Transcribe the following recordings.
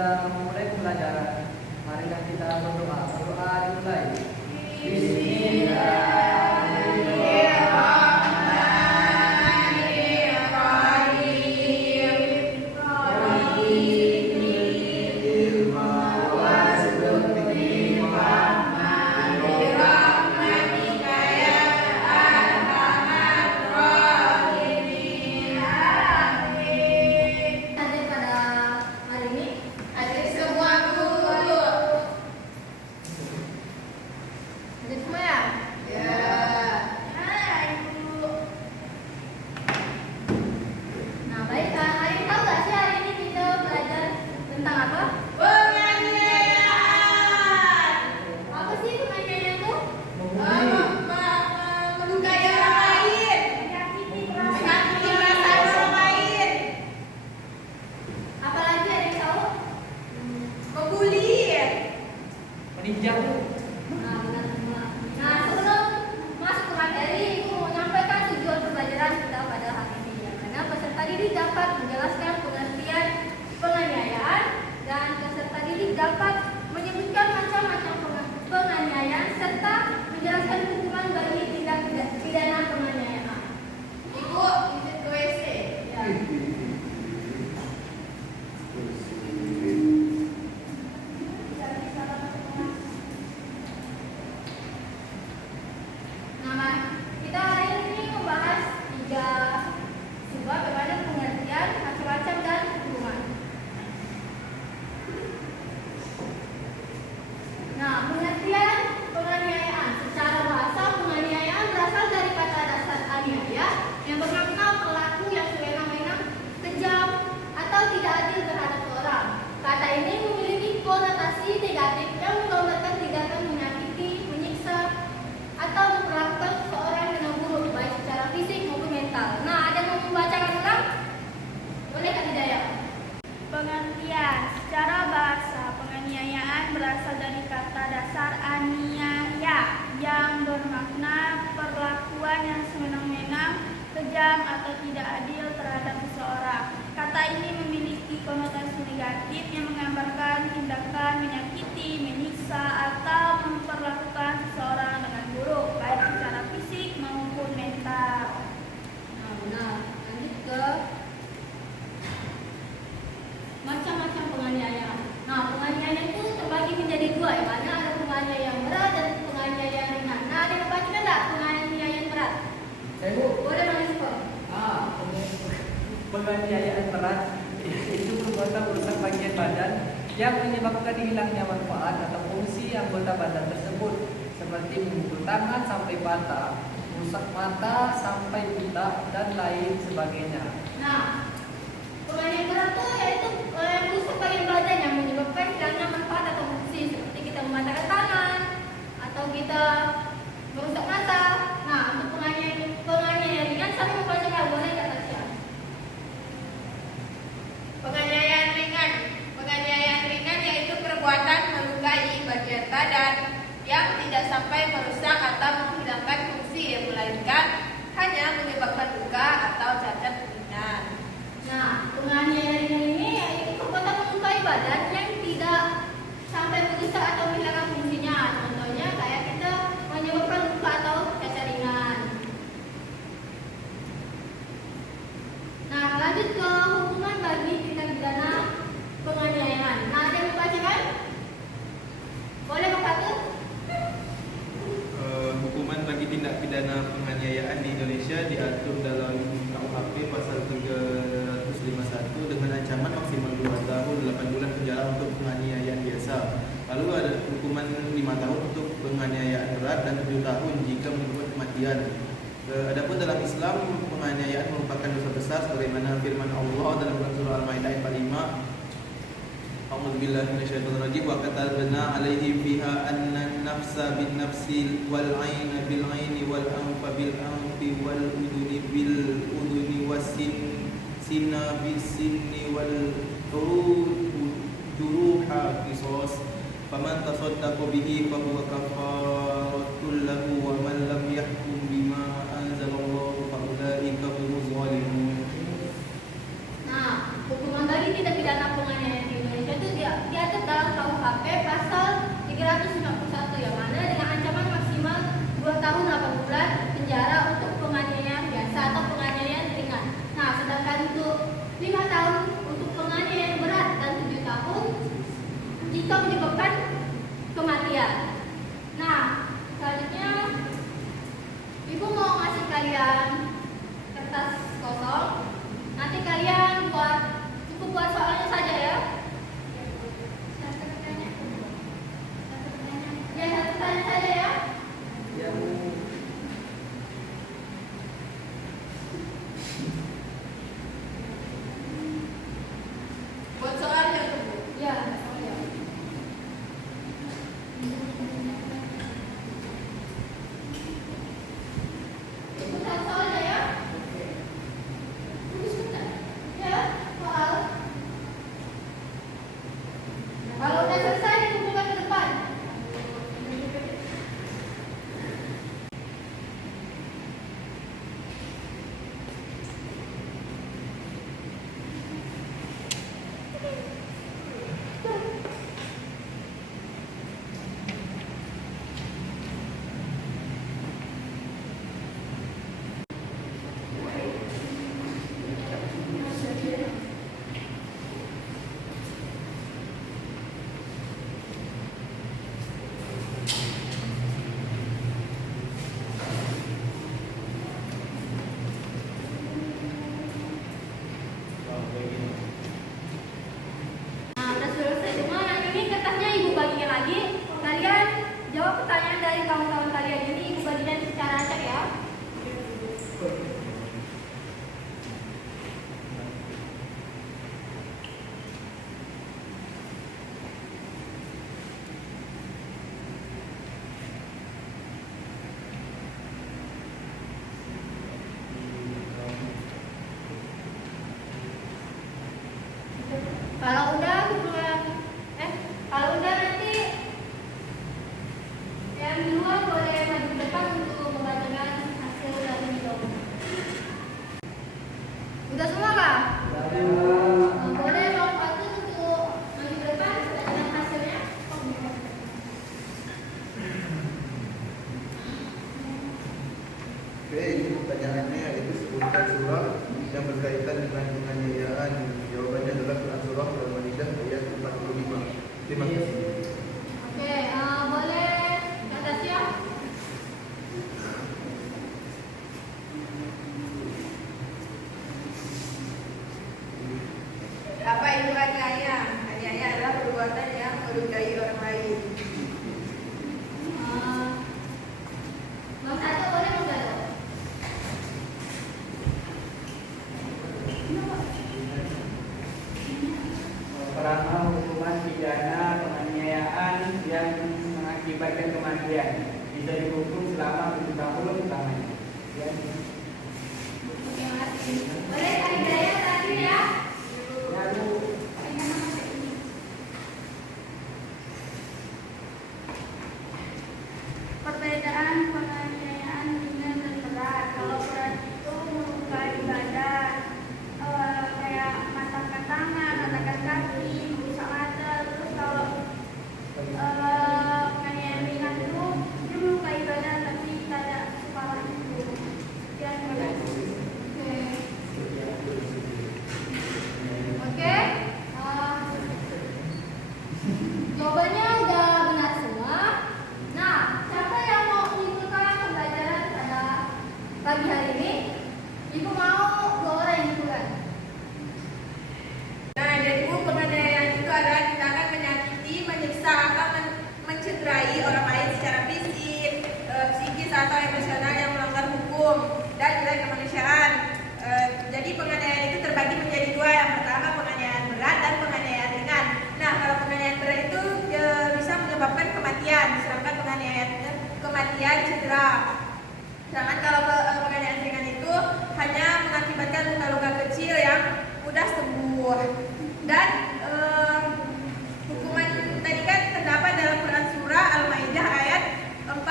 sudah memulai pembelajaran, marilah kita berdoa. Berdoa dimulai. Dapat menyebutkan macam-macam penganiayaan serta menjelaskan hukuman bagi tindak pidana penganiayaan. Ibu, izin ke WC. Ya. Nah, kita hari ini membahas 3 sebuah bagaimana pengertian, macam-macam dan hukuman. Nah, pengertian penganiayaan. Secara bahasa, penganiayaan berasal dari kata dasar aniaya yang bermakna pelaku yang sewenang-wenang, kejam, atau tidak adil terhadap orang. Kata ini memiliki konotasi negatif yang menggambarkan tindakan menyakiti, menyiksa, atau memperlakukan seseorang dengan buruk, baik secara fisik maupun mental. Nah, ada yang mau membacakan ulang? Boleh Kak Hidayah? Pengertian. Secara bahasa, penganiayaan berasal dari kata dasar aniaya yang bermakna perlakuan yang sewenang-wenang, kejam atau tidak adil terhadap seseorang. Kata ini memiliki konotasi negatif yang menggambarkan tindakan menyakiti, menyiksa, atau memperlakukan seseorang dengan buruk, baik secara fisik maupun mental. Nah, benar. Lanjut ke macam-macam penganiayaan. Nah, penganiayaan itu terbagi menjadi 2, yang mana ada penganiayaan berat dan penganiayaan ringan. Nah, ada yang baca enggak penganiayaan berat? Bu. Boleh Manisco. Penganiayaan berat itu perbuatan merusak bagian badan yang menyebabkan hilangnya manfaat atau fungsi anggota badan tersebut, seperti memukul tangan sampai patah, merusak mata sampai buta, dan lain sebagainya. Nah, penganiayaan berat itu yaitu merusak bagian badan yang menyebabkan hilangnya manfaat atau fungsi, seperti kita mematahkan tangan atau kita merusak mata. Nah, untuk penganiayaan ringan saya membacakan, boleh Kak Tasya? Penganiayaan ringan. Penganiayaan ringan yaitu perbuatan melukai bagian badan yang tidak sampai merusak atau menghilangkan fungsi, melainkan hanya menyebabkan luka atau cacat ringan. Nah, penganiayaan ringan ini yaitu perbuatan melukai badan yang tidak sampai merusak atau menghilangkan fungsinya. Contohnya kayak kita menyebabkan luka atau cacat ringan. Nah, lanjut ke hukuman bagi tindak pidana penganiayaan. Nah, ada yang membacakan? Boleh Pak Fatur? Hukuman bagi tindak pidana penganiayaan di Indonesia diatur dalam KUHP pasal 351 dengan ancaman maksimal 2 tahun 8 bulan penjara untuk penganiayaan biasa. Lalu ada hukuman 5 tahun untuk penganiayaan berat dan 7 tahun jika menyebabkan kematian. Adapun dalam Islam, penganiayaan merupakan dosa besar sebagaimana firman Allah dalam surah Al-Maidah ayat 45. A'udzubillahi minasyaitonirrajim wa katabna 'alaihim fiha anna an-nafsa bin-nafsi wal 'aina bil-'aini wal anfa bil-anfi wal udhuni bil-udhuni was-sinna bis-sinni wal juruha qisas faman tasaddaqa bihi fa huwa kafaratul lahu wa man lam yahkum bima anzalallahu fa ulaika humuz zalimun. Nah, hukuman bagi tindak pidana penganiayaan di Indonesia itu bisa menyebabkan kematian. Nah, selanjutnya Ibu mau ngasih kalian kertas kosong. Nanti kalian cukup buat soalnya saja ya. Ya, satu pertanyaan saja ya. Yang Buat soalnya tuh, Bu. Ya, ya. Itu satu soalnya ya. Tunggu sebentar. Ya, soal. Kalau udah selesai dikumpulkan ke depan. Nah, udah selesai semua. Yang ini kertasnya Ibu bagikan lagi. Kalian jawab pertanyaan dari kawan-kawan kalian ini. Ibu bagikan secara acak ya. Kalau udah kalau udah nanti yang di luar boleh maju ke depan untuk membacakan hasil dari jawaban. Udah semua kah? Boleh Bang Fatul untuk maju ke depan membacakan hasilnya. Oke, ini pertanyaannya itu sebutkan surah yang berkaitan dengan penganiayaan. Jawabannya adalah Quran surah Al-Maidah ayat 45. Terima kasih. Oke, boleh ke atas ya. Apa itu aniaya? Aniaya adalah perbuatan yang melukai orang lain. Bang Sato boleh Bang Sato? pertama hukuman pidana penganiayaan yang mengakibatkan kematian bisa dihukum selama 7 tahun utamanya. Ya. Oke, Mas. Boleh Kak Hidayah terakhir ya. Lalu Perbedaan penganiayaan ringan dan berat. Kalau berat itu melukai badan, kayak patahkan tangan, patahkan kaki, merusak mata. Terus kalau penganiayaan ringan itu dia melukai badan tapi tidak separah itu. Sekian, terima kasih. Oke. Jawabannya udah benar semua. Nah, siapa yang mau menyimpulkan pembelajaran pada pagi hari ini? Ibu mau 2 orang yang menyimpulkan. Nah, jadi Bu, penganiayaan itu adalah tindakan menyakiti, menyiksa atau mencederai orang lain secara fisik, psikis atau emosional yang melanggar hukum dan nilai kemanusiaan. Jadi penganiayaan itu terbagi menjadi 2. Yang pertama penganiayaan berat dan penganiayaan ringan. Nah, kalau penganiayaan berat itu bisa menyebabkan kematian, sedangkan penganiayaan kematian cedera. Sedangkan kalau penganiayaan ringan itu hanya mengakibatkan luka-luka kecil yang mudah sembuh. Dan hukuman tadi kan terdapat dalam Quran surah Al-Maidah ayat 45.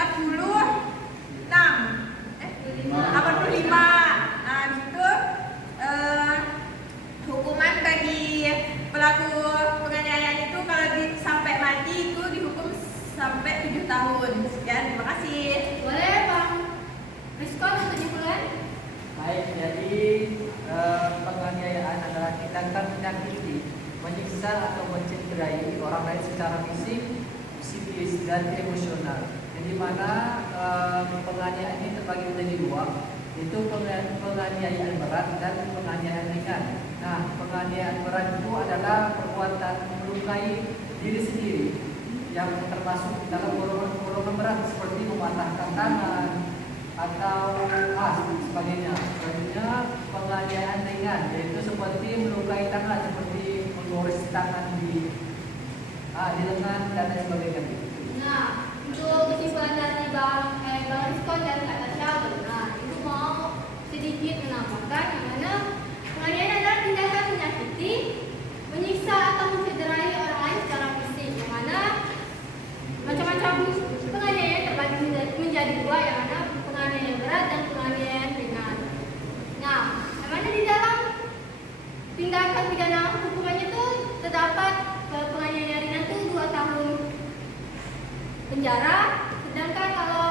Nah, di situ hukuman bagi pelaku penganiayaan itu kalau sampai mati itu dihukum sampai 7 tahun. Sekian, terima kasih. Boleh Bang Rizkon untuk menyimpulkan? baik, jadi penganiayaan adalah tindakan menyakiti, menyiksa atau mencederai mencederai orang lain secara fisik, psikis, dan emosional. Yang dimana penganiayaan ini terbagi menjadi dua, yaitu penganiayaan berat dan penganiayaan ringan. Nah, penganiayaan berat itu adalah perbuatan melukai diri sendiri yang termasuk dalam golongan berat seperti mematahkan tangan atau sebagainya. Selanjutnya penganiayaan ringan, yaitu seperti melukai tangan, seperti menggores tangan di lengan dan lain sebagainya. Nah, untuk kesimpulan dari Bang Rizko dan Kak Tasya, nah itu mau sedikit menambahkan yang mana penganiayaan adalah tindakan menyakiti, menyiksa atau mencederai orang lain secara fisik, yang mana macam-macam penganiayaan terbagi menjadi dua, yang mana penganiayaan berat dan penganiayaan ringan. Nah, yang mana di dalam tindakan pidana hukumannya itu terdapat penganiayaan ringan itu 2 tahun penjara, sedangkan kalau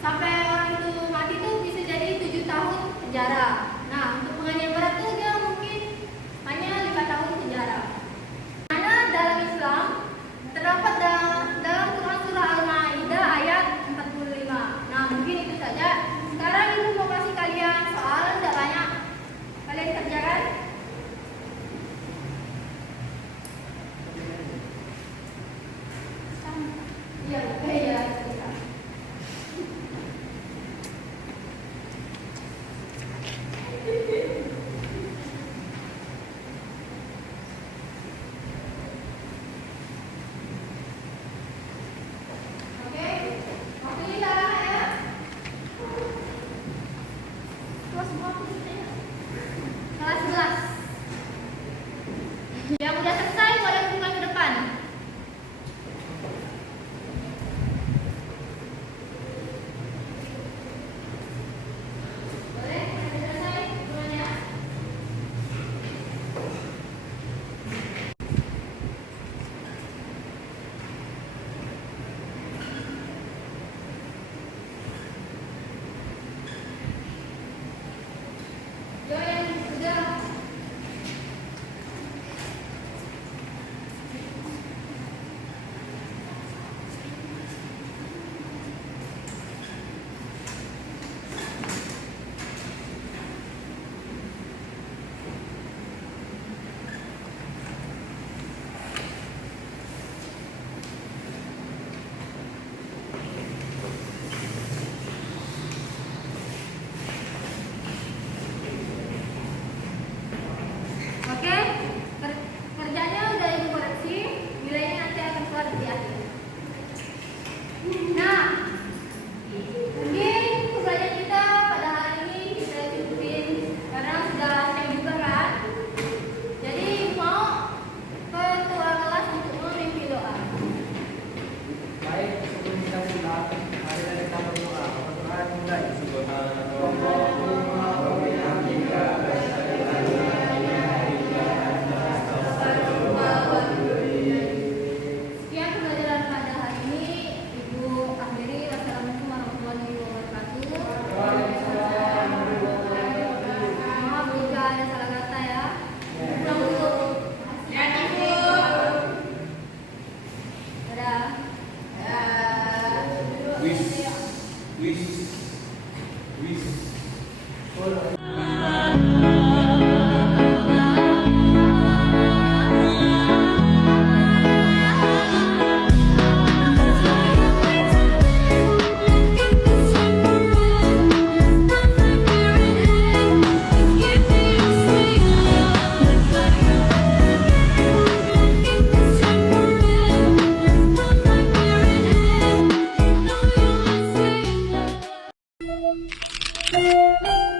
sampai orang itu mati itu bisa jadi 7 tahun penjara. Nah, untuk penganiayaan berat itu dia mungkin hanya 5 tahun penjara. Karena dalam Islam terdapat dalam Quran surah Al-Maidah ayat 45. Nah, mungkin itu saja. Sekarang ibu mau kasih kalian soal, tidak banyak. Kalian kerjakan. Iya, iya. Oke, waktunya dah ya. Kelas berapa sih? Kelas 11. Yang udah selesai boleh buka ke depan. Boleh, udah selesai semuanya. Yo yang sudah. Oke, kerjanya udah ibu koreksi, nilainya nanti akan keluar di akhir. Nah, mungkin pembelajaran kita pada hari ini kita cukupin karena sudah siang juga kan. Jadi mau ketua kelas untuk memimpin doa. Baik, sebelum kita pulang, mari kita berdoa. Berdoa mulai. Sekian pembelajaran pada hari ini. Ibu akhiri. Wassalamualaikum warahmatullahi wabarakatuh. Maaf jika ada salah kata ya. Pulang dulu. Ya, Ibu. Dadah. Thank you.